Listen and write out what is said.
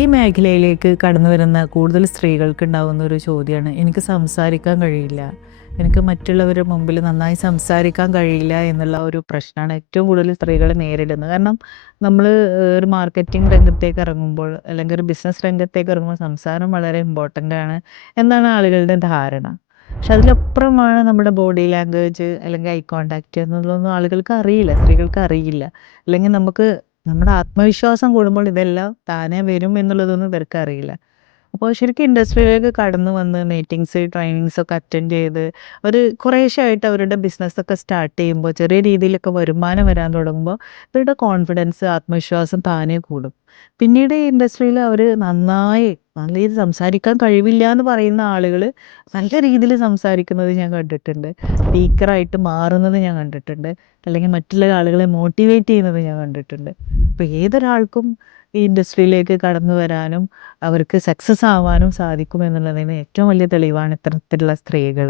ഈ മേഖലയിലേക്ക് കടന്നു വരുന്ന കൂടുതൽ സ്ത്രീകൾക്ക് ഉണ്ടാകുന്ന ഒരു ചോദ്യമാണ്, എനിക്ക് സംസാരിക്കാൻ കഴിയില്ല, എനിക്ക് മറ്റുള്ളവരുടെ മുമ്പിൽ നന്നായി സംസാരിക്കാൻ കഴിയില്ല എന്നുള്ള ഒരു പ്രശ്നമാണ് ഏറ്റവും കൂടുതൽ സ്ത്രീകൾ നേരിടുന്നത്. കാരണം നമ്മൾ ഒരു മാർക്കറ്റിംഗ് രംഗത്തേക്ക് ഇറങ്ങുമ്പോൾ അല്ലെങ്കിൽ ഒരു ബിസിനസ് രംഗത്തേക്ക് ഇറങ്ങുമ്പോൾ സംസാരം വളരെ ഇമ്പോർട്ടൻ്റ് ആണ് എന്നാണ് ആളുകളുടെ ധാരണ. പക്ഷെ അതിലപ്പുറമാണ് നമ്മുടെ ബോഡി ലാംഗ്വേജ് അല്ലെങ്കിൽ ഐ കോണ്ടാക്റ്റ് എന്നുള്ളതൊന്നും ആളുകൾക്ക് അറിയില്ല, സ്ത്രീകൾക്ക് അറിയില്ല. അല്ലെങ്കിൽ നമ്മുടെ ആത്മവിശ്വാസം കൂടുമ്പോൾ ഇതെല്ലാം താനേ വരും എന്നുള്ളതൊന്നും ഇവർക്ക് അറിയില്ല. അപ്പോൾ ശരിക്കും ഇൻഡസ്ട്രിയിലേക്ക് കടന്നു വന്ന് മീറ്റിംഗ്സ്, ട്രെയിനിങ്സ് ഒക്കെ അറ്റൻഡ് ചെയ്ത് ഒരു കുറേശ്ശെ ആയിട്ട് അവരുടെ ബിസിനസ്സൊക്കെ സ്റ്റാർട്ട് ചെയ്യുമ്പോൾ ചെറിയ രീതിയിലൊക്കെ വരുമാനം വരാൻ തുടങ്ങുമ്പോൾ ഇവരുടെ കോൺഫിഡൻസ്, ആത്മവിശ്വാസം താനേ കൂടും. പിന്നീട് ഈ ഇൻഡസ്ട്രിയിൽ അവർ നല്ല രീതിയിൽ സംസാരിക്കാൻ കഴിവില്ല എന്ന് പറയുന്ന ആളുകൾ നല്ല രീതിയിൽ സംസാരിക്കുന്നത് ഞാൻ കണ്ടിട്ടുണ്ട്. സ്പീക്കറായിട്ട് മാറുന്നത് ഞാൻ കണ്ടിട്ടുണ്ട്. അല്ലെങ്കിൽ മറ്റുള്ള ആളുകളെ മോട്ടിവേറ്റ് ചെയ്യുന്നത് ഞാൻ കണ്ടിട്ടുണ്ട്. അപ്പോൾ ഏതൊരാൾക്കും ഈ ഇൻഡസ്ട്രിയിലേക്ക് കടന്നു വരാനും അവർക്ക് സക്സസ് ആവാനും സാധിക്കും എന്നുള്ളതിന് ഏറ്റവും വലിയ തെളിവാണ് ഇത്തരത്തിലുള്ള സ്ത്രീകൾ.